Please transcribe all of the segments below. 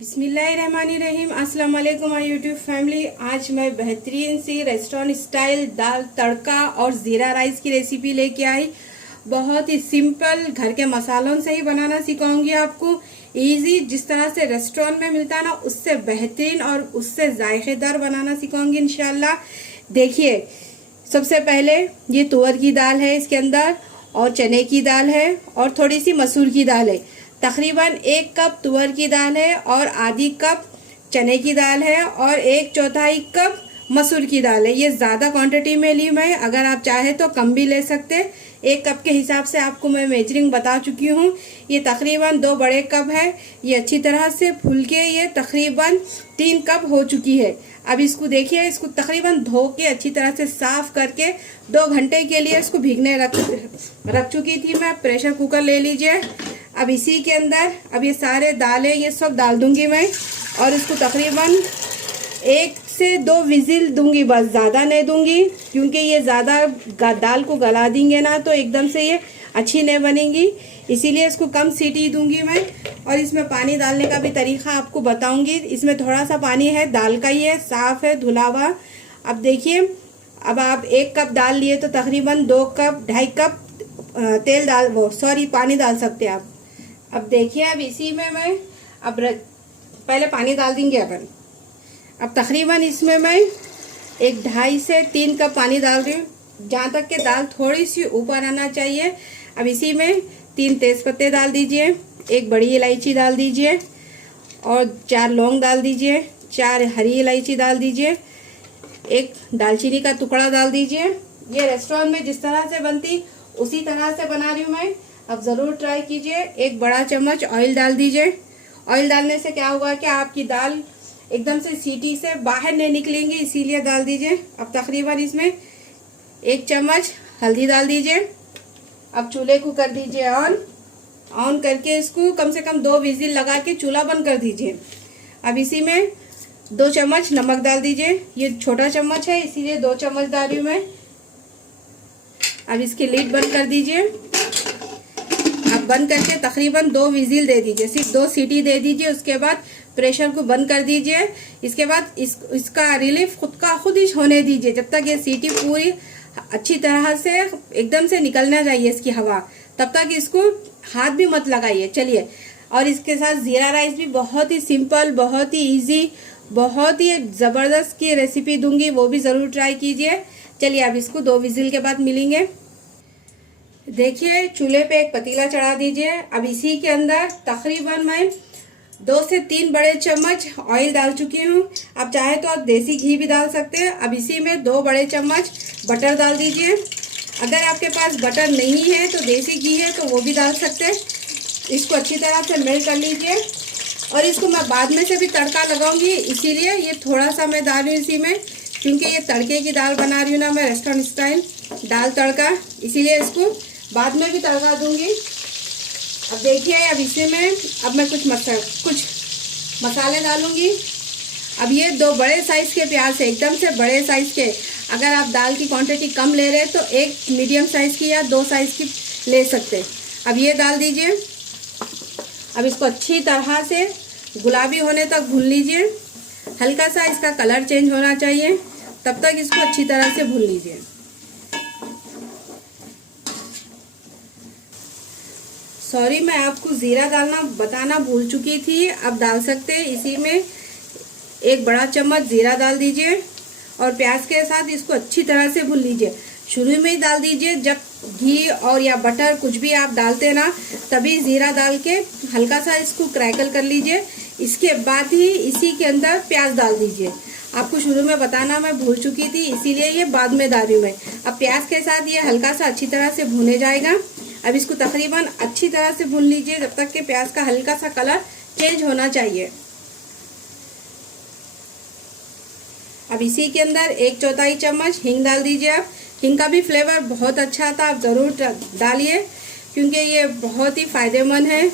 बिस्मिल्लाहिर्रहमानिर्रहीम। अस्सलाम वालेकुम माय यूट्यूब फैमिली। आज मैं बेहतरीन सी रेस्टोरेंट स्टाइल दाल तड़का और ज़ीरा राइस की रेसिपी लेके आई। बहुत ही सिंपल घर के मसालों से ही बनाना सिखाऊंगी आपको। इजी, जिस तरह से रेस्टोरेंट में मिलता है ना, उससे बेहतरीन और उससे जायकेदार बनाना सिखाऊंगी इंशाल्लाह। देखिए, सबसे पहले ये तुअर की दाल है इसके अंदर, और चने की दाल है, और थोड़ी सी मसूर की दाल है। तकरीबन 1 कप तुअर की दाल है और आधी कप चने की दाल है और 1/4 कप मसूर की दाल है। ये ज़्यादा क्वांटिटी में ली मैं, अगर आप चाहे तो कम भी ले सकते। 1 कप के हिसाब से आपको मैं मेजरिंग बता चुकी हूँ। ये तकरीबन 2 बड़े कप है। ये अच्छी तरह से फूल के ये तकरीबन 3 कप हो चुकी है। अब इसको देखिए, इसको तकरीबन धो के अच्छी तरह से साफ करके 2 घंटे के लिए इसको भीगने रख चुकी थी मैं। प्रेशर कुकर ले लीजिए। अब इसी के अंदर अब ये सारे दालें ये सब डाल दूंगी मैं, और इसको तकरीबन 1 से 2 विजिल दूंगी, बस ज़्यादा नहीं दूंगी, क्योंकि ये ज़्यादा दाल को गला देंगे ना तो एकदम से ये अच्छी नहीं बनेगी। इसीलिए इसको कम सीटी दूंगी मैं। और इसमें पानी डालने का भी तरीका आपको बताऊंगी। इसमें थोड़ा सा पानी है, दाल का ही है, साफ़ है, धुला हुआ। अब देखिए, अब आप 1 कप दाल लिए तो तकरीबन 2-2.5 कप तेल पानी डाल सकते हैं आप। अब देखिए, अब इसी में मैं पहले पानी डाल देंगे अपन। अब तकरीबन इसमें मैं 2.5 से 3 कप पानी डाल रही हूँ, जहाँ तक कि दाल थोड़ी सी ऊपर आना चाहिए। अब इसी में 3 तेज़पत्ते डाल दीजिए, 1 बड़ी इलायची डाल दीजिए, और 4 लौंग डाल दीजिए, 4 हरी इलायची डाल दीजिए, 1 दालचीनी का टुकड़ा डाल दीजिए। ये रेस्टोरेंट में जिस तरह से बनती उसी तरह से बना रही हूँ मैं। अब ज़रूर ट्राई कीजिए। 1 बड़ा चम्मच ऑयल डाल दीजिए। ऑयल डालने से क्या होगा कि आपकी दाल एकदम से सीटी से बाहर नहीं निकलेंगी, इसीलिए डाल दीजिए। अब तकरीबन इसमें 1 चम्मच हल्दी डाल दीजिए। अब चूल्हे को कर दीजिए ऑन करके इसको कम से कम 2 विजिल लगा के चूल्हा बंद कर दीजिए। अब इसी में 2 चम्मच नमक डाल दीजिए। ये छोटा चम्मच है, इसीलिए 2 चम्मच डाल रही हूँ मैं। अब इसकी लीड बंद कर दीजिए। अब बंद करके तकरीबन 2 विजिल दे दीजिए, सिर्फ 2 सीटी दे दीजिए। उसके बाद प्रेशर को बंद कर दीजिए। इसके बाद इसका रिलीफ खुद ही होने दीजिए, जब तक ये सीटी पूरी अच्छी तरह से एकदम से निकलना चाहिए इसकी हवा, तब तक इसको हाथ भी मत लगाइए। चलिए, और इसके साथ ज़ीरा राइस भी बहुत ही सिंपल, बहुत ही इजी, बहुत ही ज़बरदस्त की रेसिपी दूंगी, वो भी ज़रूर ट्राई कीजिए। चलिए, अब इसको 2 विजिल के बाद मिलेंगे। देखिए, चूल्हे पे एक पतीला चढ़ा दीजिए। अब इसी के अंदर तकरीबन मैं 2 से 3 बड़े चम्मच ऑयल डाल चुकी हूँ। अब चाहे तो आप देसी घी भी डाल सकते हैं। अब इसी में 2 बड़े चम्मच बटर डाल दीजिए। अगर आपके पास बटर नहीं है तो देसी घी है तो वो भी डाल सकते हैं। इसको अच्छी तरह से मेल्ट कर लीजिए। और इसको मैं बाद में से भी तड़का लगाऊंगी, इसीलिए ये थोड़ा सा मैं डाल रही हूँ इसी में, क्योंकि ये तड़के की दाल बना रही हूँ ना मैं, रेस्टोरेंट स्टाइल दाल तड़का, इसीलिए इसको बाद में भी तड़का दूंगी। अब देखिए, अब इसी में अब मैं कुछ मसाले डालूंगी। अब ये 2 बड़े साइज़ के प्याज है, एकदम से बड़े साइज़ के। अगर आप दाल की क्वांटिटी कम ले रहे हैं तो 1 मीडियम साइज़ की या 2 साइज़ की ले सकते। अब ये डाल दीजिए। अब इसको अच्छी तरह से गुलाबी होने तक भून लीजिए। हल्का सा इसका कलर चेंज होना चाहिए, तब तक इसको अच्छी तरह से भून लीजिए। सॉरी, मैं आपको ज़ीरा डालना बताना भूल चुकी थी। अब डाल सकते हैं। इसी में 1 बड़ा चम्मच ज़ीरा डाल दीजिए और प्याज के साथ इसको अच्छी तरह से भून लीजिए। शुरू में ही डाल दीजिए, जब घी और या बटर कुछ भी आप डालते हैं ना, तभी ज़ीरा डाल के हल्का सा इसको क्रैकल कर लीजिए। इसके बाद ही इसी के अंदर प्याज डाल दीजिए। आपको शुरू में बताना मैं भूल चुकी थी, इसीलिए ये बाद में डाल रही हूँ मैं। अब प्याज के साथ ये हल्का सा अच्छी तरह से भुने जाएगा। अब इसको तकरीबन अच्छी तरह से भून लीजिए, जब तक कि प्याज का हल्का सा कलर चेंज होना चाहिए। अब इसी के अंदर 1/4 चम्मच हींग डाल दीजिए। आप हींग का भी फ्लेवर बहुत अच्छा था, आप ज़रूर डालिए, क्योंकि ये बहुत ही फ़ायदेमंद है,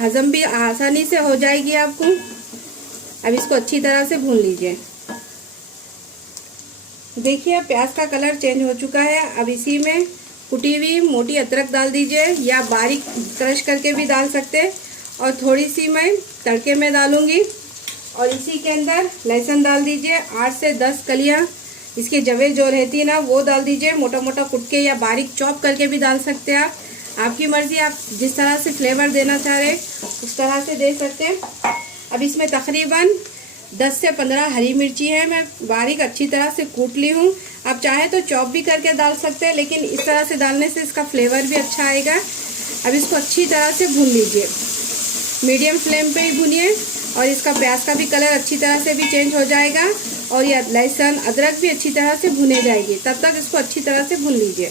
हजम भी आसानी से हो जाएगी आपको। अब इसको अच्छी तरह से भून लीजिए। देखिए, प्याज का कलर चेंज हो चुका है। अब इसी में कुटी हुई मोटी अदरक डाल दीजिए, या बारीक क्रश करके भी डाल सकते हैं, और थोड़ी सी मैं तड़के में डालूंगी। और इसी के अंदर लहसुन डाल दीजिए 8 से 10 कलियां, इसके जवे जो रहती है ना वो डाल दीजिए, मोटा मोटा कुट के या बारीक चॉप करके भी डाल सकते हैं आप, आपकी मर्जी, आप जिस तरह से फ्लेवर देना चाह रहे उस तरह से दे सकते हैं। अब इसमें तकरीबन 10 से 15 हरी मिर्ची है, मैं बारीक अच्छी तरह से कूट ली हूँ। आप चाहे तो चॉप भी करके डाल सकते हैं, लेकिन इस तरह से डालने से इसका फ्लेवर भी अच्छा आएगा। अब इसको अच्छी तरह से भून लीजिए, मीडियम फ्लेम पे ही भूनिए, और इसका प्याज का भी कलर अच्छी तरह से भी चेंज हो जाएगा और ये लहसुन अदरक भी अच्छी तरह से भुने जाएगी। तब तक इसको अच्छी तरह से भून लीजिए।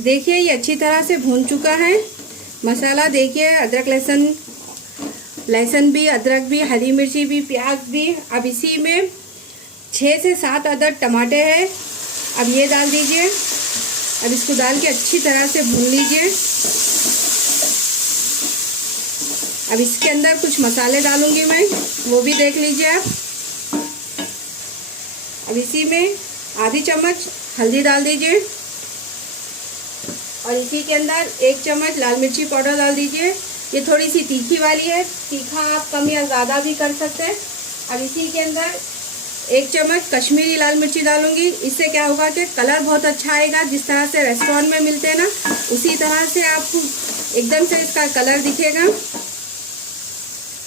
देखिए ये अच्छी तरह से भून चुका है मसाला। देखिए अदरक लहसुन भी, अदरक भी, हरी मिर्ची भी, प्याज भी। अब इसी में 6 से 7 अदद टमाटे हैं, अब ये डाल दीजिए। अब इसको डाल के अच्छी तरह से भून लीजिए। अब इसके अंदर कुछ मसाले डालूंगी मैं, वो भी देख लीजिए आप। अब इसी में आधी चम्मच हल्दी डाल दीजिए और इसी के अंदर 1 चम्मच लाल मिर्ची पाउडर डाल दीजिए। ये थोड़ी सी तीखी वाली है, तीखा आप कम या ज़्यादा भी कर सकते हैं। अब इसी के अंदर 1 चम्मच कश्मीरी लाल मिर्ची डालूंगी। इससे क्या होगा कि कलर बहुत अच्छा आएगा, जिस तरह से रेस्टोरेंट में मिलते हैं ना उसी तरह से आपको एकदम से इसका कलर दिखेगा।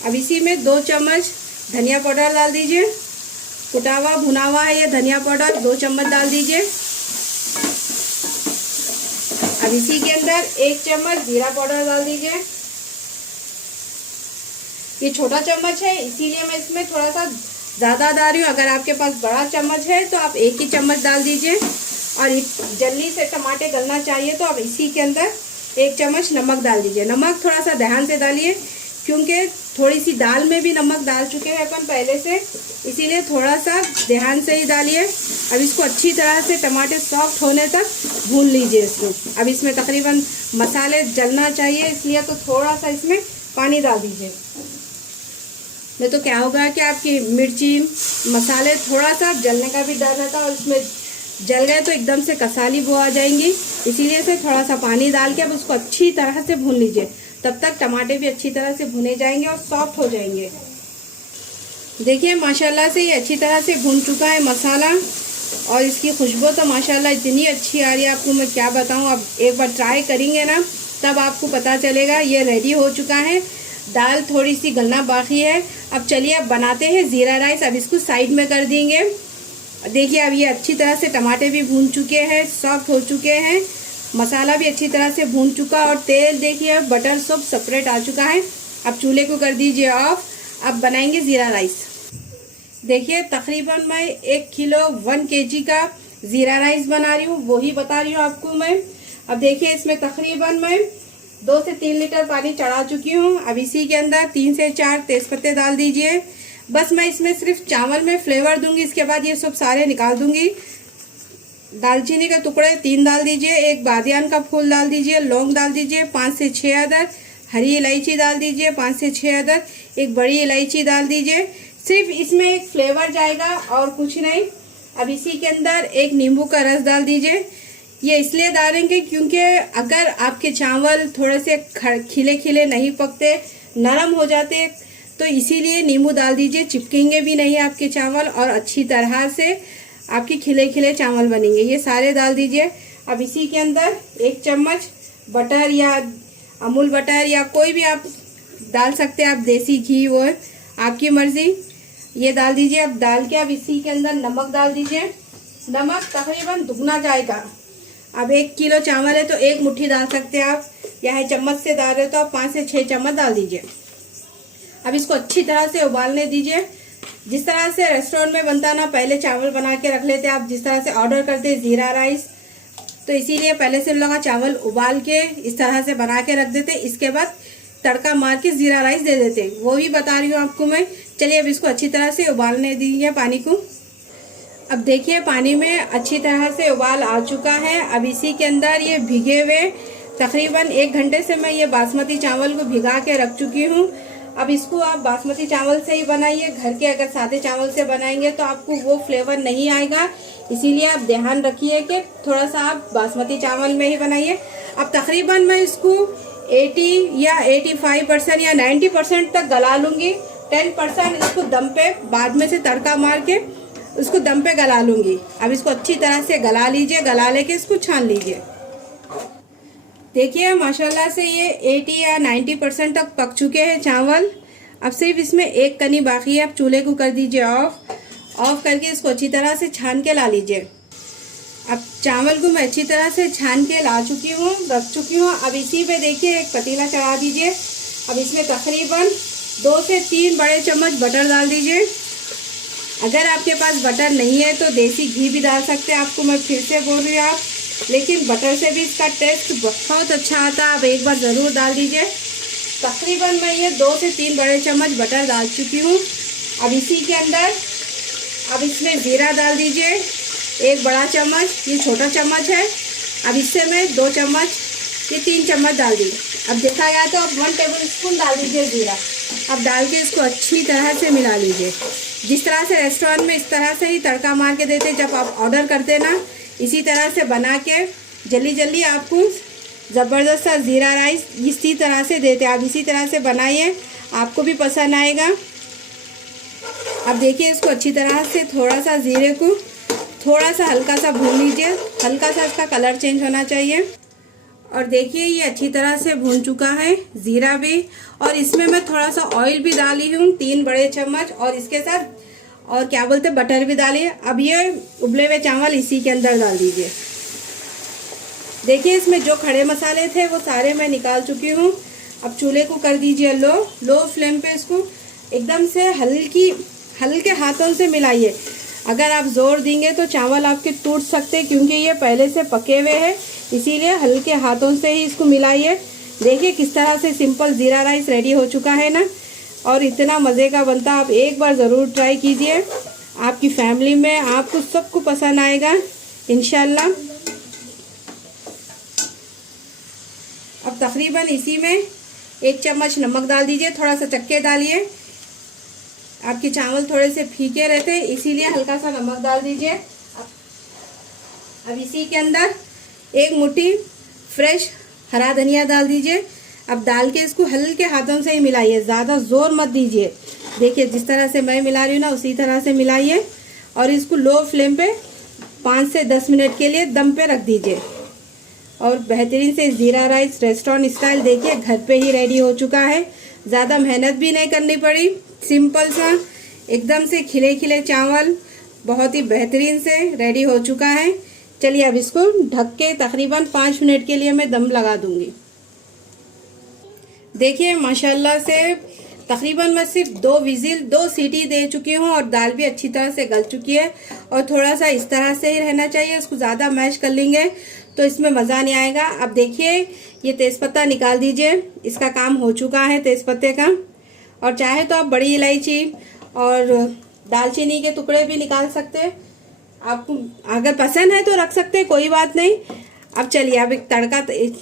अब इसी में 2 चम्मच धनिया पाउडर डाल दीजिए, कुटा हुआ भुना हुआ है ये धनिया पाउडर, 2 चम्मच डाल दीजिए। अब इसी के अंदर 1 चम्मच जीरा पाउडर डाल दीजिए। ये छोटा चम्मच है इसीलिए मैं इसमें थोड़ा सा ज़्यादा डाल रही हूँ। अगर आपके पास बड़ा चम्मच है तो आप 1 ही चम्मच डाल दीजिए। और जल्दी से टमाटे गलना चाहिए तो आप इसी के अंदर 1 चम्मच नमक डाल दीजिए। नमक थोड़ा सा ध्यान से डालिए, क्योंकि थोड़ी सी दाल में भी नमक डाल चुके हैं अपन पहले से, इसीलिए थोड़ा सा ध्यान से ही डालिए। अब इसको अच्छी तरह से टमाटे सॉफ्ट होने तक भून लीजिए इसको। अब इसमें तकरीबन मसाले जलना चाहिए, इसलिए तो थोड़ा सा इसमें पानी डाल दीजिए। नहीं तो क्या होगा कि आपकी मिर्ची मसाले थोड़ा सा जलने का भी डर रहता है और इसमें जल गए तो एकदम से कसाली वो आ जाएंगी, इसीलिए से थोड़ा सा पानी डाल के अब उसको अच्छी तरह से भून लीजिए। तब तक टमाटे भी अच्छी तरह से भुने जाएंगे और सॉफ्ट हो जाएंगे। देखिए माशाल्लाह से ये अच्छी तरह से भुन चुका है मसाला और इसकी खुशबू तो माशाल्लाह इतनी अच्छी आ रही है, आपको मैं क्या बताऊं। अब एक बार ट्राई करेंगे ना तब आपको पता चलेगा। ये रेडी हो चुका है, दाल थोड़ी सी गलना बाकी है। अब चलिए अब बनाते हैं ज़ीरा राइस। अब इसको साइड में कर देंगे। देखिए अब ये अच्छी तरह से टमाटे भी भून चुके हैं, सॉफ्ट हो चुके हैं, मसाला भी अच्छी तरह से भून चुका और तेल देखिए बटर सब सेपरेट आ चुका है। अब चूल्हे को कर दीजिए ऑफ। अब बनाएंगे ज़ीरा राइस। देखिए तकरीबन मैं 1 किलो 1 kg का ज़ीरा राइस बना रही हूँ, वही बता रही हूँ आपको मैं। अब देखिए इसमें तकरीबन मैं 2 से 3 लीटर पानी चढ़ा चुकी हूँ। अब इसी के अंदर 3 से 4 तेज़पत्ते डाल दीजिए। बस मैं इसमें सिर्फ चावल में फ्लेवर दूंगी, इसके बाद ये सब सारे निकाल दूंगी। दालचीनी के टुकड़े 3 डाल दीजिए, 1 बादियान का फूल डाल दीजिए, लौंग डाल दीजिए 5 से 6 अदद, हरी इलायची डाल दीजिए 5 से 6 अदद, 1 बड़ी इलायची डाल दीजिए। सिर्फ इसमें एक फ्लेवर जाएगा और कुछ नहीं। अब इसी के अंदर 1 नींबू का रस डाल दीजिए। ये इसलिए डालेंगे क्योंकि अगर आपके चावल थोड़े से खिले खिले नहीं पकते, नरम हो जाते, तो इसीलिए नींबू डाल दीजिए, चिपकेंगे भी नहीं आपके चावल और अच्छी तरह से आपके खिले खिले चावल बनेंगे। ये सारे डाल दीजिए। अब इसी के अंदर 1 चम्मच बटर या अमूल बटर या कोई भी आप डाल सकते हैं, आप देसी घी वो आपकी मर्जी, ये डाल दीजिए। अब डाल के अब इसी के अंदर नमक डाल दीजिए। नमक तकरीबन दुगना जाएगा। अब 1 किलो चावल है तो 1 मुट्ठी डाल सकते हैं आप, या चम्मच से डाल रहे तो आप 5 से 6 चम्मच डाल दीजिए। अब इसको अच्छी तरह से उबालने दीजिए। जिस तरह से रेस्टोरेंट में बनता ना, पहले चावल बना के रख लेते, आप जिस तरह से ऑर्डर करते ज़ीरा राइस, तो इसीलिए पहले से लगा चावल उबाल के इस तरह से बना के रख देते, इसके बाद तड़का मार के ज़ीरा राइस दे देते, वो भी बता रही हूँ आपको मैं। चलिए अब इसको अच्छी तरह से उबालने दीजिए पानी को। अब देखिए पानी में अच्छी तरह से उबाल आ चुका है। अब इसी के अंदर ये भिगे हुए तकरीबन 1 घंटे से मैं ये बासमती चावल को भिगा के रख चुकी हूँ। अब इसको आप बासमती चावल से ही बनाइए, घर के अगर सादे चावल से बनाएंगे तो आपको वो फ्लेवर नहीं आएगा, इसीलिए आप ध्यान रखिए कि थोड़ा सा आप बासमती चावल में ही बनाइए। अब तकरीबन मैं इसको 80 या 85% या 90% तक गला लूँगी। 10% इसको दम पे बाद में से तड़का मार के उसको दम पे गला लूँगी। अब इसको अच्छी तरह से गला लीजिए, गला लेके इसको छान लीजिए। देखिए माशाल्लाह से ये 80 या 90% तक पक चुके हैं चावल। अब सिर्फ इसमें एक कनी बाकी है। अब चूल्हे को कर दीजिए ऑफ करके इसको अच्छी तरह से छान के ला लीजिए। अब चावल को मैं अच्छी तरह से छान के ला चुकी हूँ, रख चुकी हूँ। अब इसी पे देखिए एक पतीला चढ़ा दीजिए। अब इसमें तकरीबन 2 से 3 बड़े चम्मच बटर डाल दीजिए। अगर आपके पास बटर नहीं है तो देसी घी भी डाल सकते हैं। आपको मैं फिर से बोल रही हूँ आप, लेकिन बटर से भी इसका टेस्ट बहुत अच्छा आता है। आप एक बार ज़रूर डाल दीजिए। तकरीबन मैं ये 2 से 3 बड़े चम्मच बटर डाल चुकी हूँ। अब इसी के अंदर अब इसमें ज़ीरा डाल दीजिए, 1 बड़ा चम्मच, ये छोटा चम्मच है। अब इससे मैं 2 चम्मच, ये 3 चम्मच डाल दी। अब देखा गया तो अब 1 टेबल स्पून डाल दीजिए ज़ीरा। अब डाल के इसको अच्छी तरह से मिला लीजिए। जिस तरह से रेस्टोरेंट में इस तरह से ही तड़का मार के देते जब आप ऑर्डर करते ना, इसी तरह से बना के जल्दी जल्दी आपको ज़बरदस्त सा ज़ीरा राइस इसी तरह से देते। आप इसी तरह से बनाइए, आपको भी पसंद आएगा। अब देखिए इसको अच्छी तरह से थोड़ा सा ज़ीरे को थोड़ा सा हल्का सा भून लीजिए। हल्का सा इसका कलर चेंज होना चाहिए। और देखिए ये अच्छी तरह से भून चुका है ज़ीरा भी। और इसमें मैं थोड़ा सा ऑयल भी डाली हूँ, 3 बड़े चम्मच, और इसके साथ और क्या बोलते बटर भी डालिए। अब ये उबले हुए चावल इसी के अंदर डाल दीजिए। देखिए इसमें जो खड़े मसाले थे वो सारे मैं निकाल चुकी हूँ। अब चूल्हे को कर दीजिए लो फ्लेम पे। इसको एकदम से हल्के हाथों से मिलाइए। अगर आप जोर देंगे तो चावल आपके टूट सकते हैं, क्योंकि ये पहले से पके हुए हैं, इसीलिए हल्के हाथों से ही इसको मिलाइए। देखिए किस तरह से सिंपल ज़ीरा राइस रेडी हो चुका है ना, और इतना मज़े का बनता। आप एक बार ज़रूर ट्राई कीजिए। आपकी फैमिली में आपको सबको पसंद आएगा इंशाल्लाह। अब तकरीबन इसी में 1 चम्मच नमक डाल दीजिए, थोड़ा सा चक्के डालिए। आपके चावल थोड़े से फीके रहते हैं, इसीलिए हल्का सा नमक डाल दीजिए। अब इसी के अंदर 1 मुट्ठी फ्रेश हरा धनिया डाल दीजिए। अब डाल के इसको हल्के हाथों से ही मिलाइए, ज़्यादा जोर मत दीजिए। देखिए जिस तरह से मैं मिला रही हूँ ना, उसी तरह से मिलाइए। और इसको लो फ्लेम पे 5 से 10 मिनट के लिए दम पे रख दीजिए। और बेहतरीन से ज़ीरा राइस रेस्टोरेंट स्टाइल देखिए घर पे ही रेडी हो चुका है। ज़्यादा मेहनत भी नहीं करनी पड़ी, सिंपल सा एकदम से खिले खिले चावल बहुत ही बेहतरीन से रेडी हो चुका है। चलिए अब इसको ढक के तकरीबन 5 मिनट के लिए मैं दम लगा दूंगी। देखिए माशाल्लाह से तकरीबन मैं सिर्फ 2 सीटी दे चुकी हूँ, और दाल भी अच्छी तरह से गल चुकी है। और थोड़ा सा इस तरह से ही रहना चाहिए, इसको ज़्यादा मैश कर लेंगे तो इसमें मज़ा नहीं आएगा। अब देखिए ये तेज़पत्ता निकाल दीजिए, इसका काम हो चुका है तेज़पत्ते का। और चाहे तो आप बड़ी इलायची और दालचीनी के टुकड़े भी निकाल सकते हैं। आपको अगर पसंद है तो रख सकते हैं, कोई बात नहीं। अब चलिए अब एक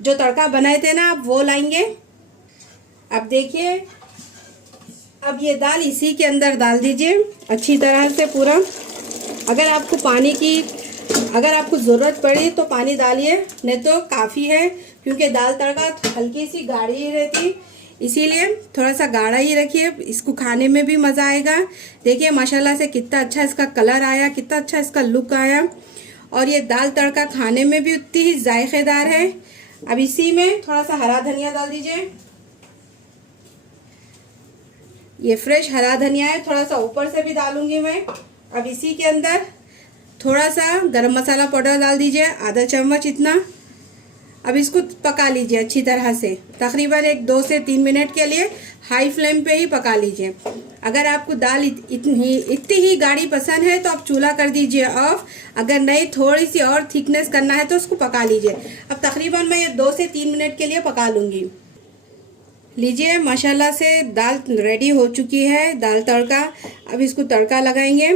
जो तड़का बनाए थे ना, आप वो लाएंगे। अब देखिए अब ये दाल इसी के अंदर डाल दीजिए अच्छी तरह से पूरा। अगर आपको ज़रूरत पड़ी तो पानी डालिए, नहीं तो काफ़ी है, क्योंकि दाल तड़का हल्की सी गाढ़ी ही रहती, इसीलिए थोड़ा सा गाढ़ा ही रखिए। इसको खाने में भी मज़ा आएगा। देखिए माशाल्लाह से कितना अच्छा इसका कलर आया, कितना अच्छा इसका लुक आया। और ये दाल तड़का खाने में भी उतनी ही जायकेदार है। अब इसी में थोड़ा सा हरा धनिया डाल दीजिए। ये फ्रेश हरा धनिया है, थोड़ा सा ऊपर से भी डालूंगी मैं। अब इसी के अंदर थोड़ा सा गरम मसाला पाउडर डाल दीजिए, आधा चम्मच इतना। अब इसको पका लीजिए अच्छी तरह से, तकरीबन 2 से 3 मिनट के लिए हाई फ्लेम पे ही पका लीजिए। अगर आपको दाल इतनी ही गाढ़ी पसंद है तो आप चूल्हा कर दीजिए ऑफ। अगर नहीं थोड़ी सी और थिकनेस करना है तो उसको पका लीजिए। अब तकरीबन मैं ये 2 से 3 मिनट के लिए पका लूँगी। लीजिए माशाल्लाह से दाल रेडी हो चुकी है, दाल तड़का। अब इसको तड़का लगाएंगे,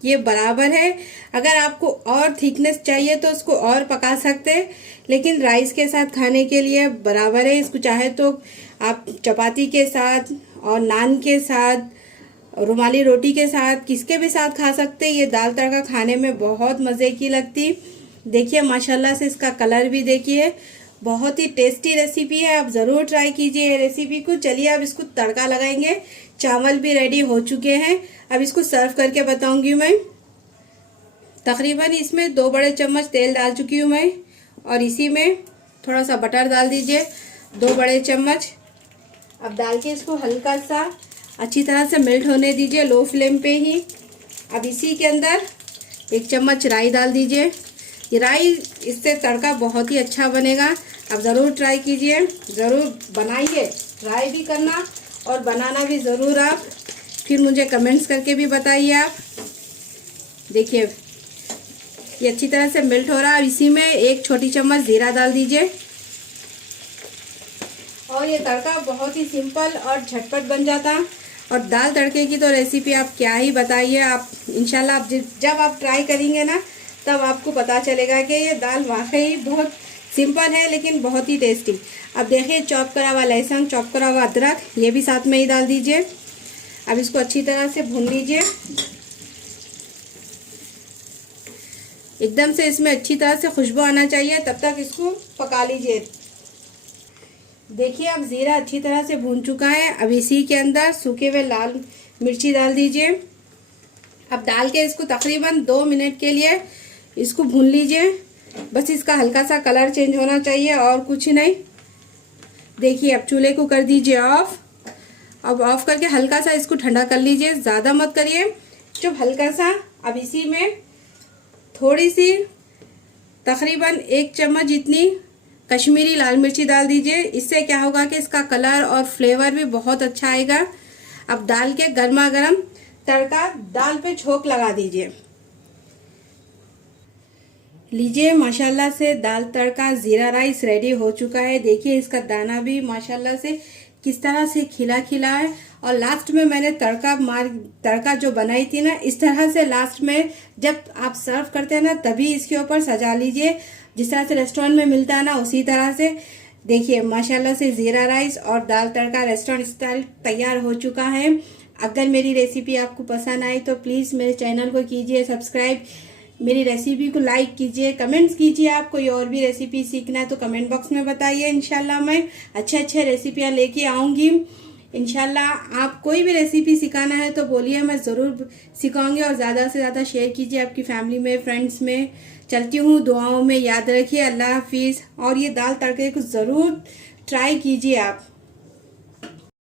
ये बराबर है। अगर आपको और थिकनेस चाहिए तो उसको और पका सकते हैं, लेकिन राइस के साथ खाने के लिए बराबर है। इसको चाहे तो आप चपाती के साथ और नान के साथ, रुमाली रोटी के साथ, किसके भी साथ खा सकते हैं। ये दाल तड़का खाने में बहुत मज़े की लगती। देखिए माशाल्लाह से इसका कलर भी देखिए बहुत ही टेस्टी रेसिपी है, आप ज़रूर ट्राई कीजिए ये रेसिपी को। चलिए अब इसको तड़का लगाएंगे। चावल भी रेडी हो चुके हैं, अब इसको सर्व करके बताऊंगी मैं। तकरीबन इसमें 2 बड़े चम्मच तेल डाल चुकी हूँ मैं, और इसी में थोड़ा सा बटर डाल दीजिए 2 बड़े चम्मच। अब डाल के इसको हल्का सा अच्छी तरह से मेल्ट होने दीजिए लो फ्लेम पे ही। अब इसी के अंदर 1 चम्मच राई डाल दीजिए। ये राई, इससे तड़का बहुत ही अच्छा बनेगा। अब ज़रूर ट्राई कीजिए, ज़रूर बनाइए, ट्राई भी करना और बनाना भी ज़रूर आप, फिर मुझे कमेंट्स करके भी बताइए आप। देखिए ये अच्छी तरह से मेल्ट हो रहा है। अब इसी में 1 छोटी चम्मच जीरा डाल दीजिए। और ये तड़का बहुत ही सिंपल और झटपट बन जाता। और दाल तड़के की तो रेसिपी आप क्या ही बताइए, आप इंशाल्लाह आप जब आप ट्राई करेंगे ना तब आपको पता चलेगा कि ये दाल वाकई बहुत सिंपल है लेकिन बहुत ही टेस्टी। अब देखिए चॉप करा हुआ लहसुन, चॉप करा हुआ अदरक, ये भी साथ में ही डाल दीजिए। अब इसको अच्छी तरह से भून लीजिए। एकदम से इसमें अच्छी तरह से खुशबू आना चाहिए, तब तक इसको पका लीजिए। देखिए अब जीरा अच्छी तरह से भून चुका है। अब इसी के अंदर सूखे हुए लाल मिर्ची डाल दीजिए। अब डाल के इसको तकरीबन 2 मिनट के लिए इसको भून लीजिए। बस इसका हल्का सा कलर चेंज होना चाहिए और कुछ नहीं। देखिए अब चूल्हे को कर दीजिए ऑफ। अब ऑफ करके हल्का सा इसको ठंडा कर लीजिए, ज़्यादा मत करिए, चुप हल्का सा। अब इसी में थोड़ी सी तकरीबन 1 चम्मच जितनी कश्मीरी लाल मिर्ची डाल दीजिए। इससे क्या होगा कि इसका कलर और फ्लेवर भी बहुत अच्छा आएगा। अब डाल के गर्मा गर्म तड़का दाल पे छोंक लगा दीजिए। लीजिए माशाल्लाह से दाल तड़का जीरा राइस रेडी हो चुका है। देखिए इसका दाना भी माशाल्लाह से किस तरह से खिला खिला है। और लास्ट में मैंने तड़का जो बनाई थी ना, इस तरह से लास्ट में जब आप सर्व करते हैं ना तभी इसके ऊपर सजा लीजिए, जिस तरह से रेस्टोरेंट में मिलता है ना उसी तरह से। देखिए माशाल्लाह से जीरा राइस और दाल तड़का रेस्टोरेंट स्टाइल तैयार हो चुका है। अगर मेरी रेसिपी आपको पसंद आई तो प्लीज़ मेरे चैनल को कीजिए सब्सक्राइब, मेरी रेसिपी को लाइक कीजिए, कमेंट्स कीजिए। आप कोई और भी रेसिपी सीखना है तो कमेंट बॉक्स में बताइए। इंशाल्लाह मैं अच्छे रेसिपियाँ लेके आऊँगी। इंशाल्लाह आप कोई भी रेसिपी सिखाना है तो बोलिए, मैं ज़रूर सिखाऊंगी। और ज़्यादा से ज़्यादा शेयर कीजिए आपकी फैमिली में, फ्रेंड्स में। चलती हूँ, दुआओं में याद रखिए। अल्लाह हाफिज़। और ये दाल तड़के को ज़रूर ट्राई कीजिए आप।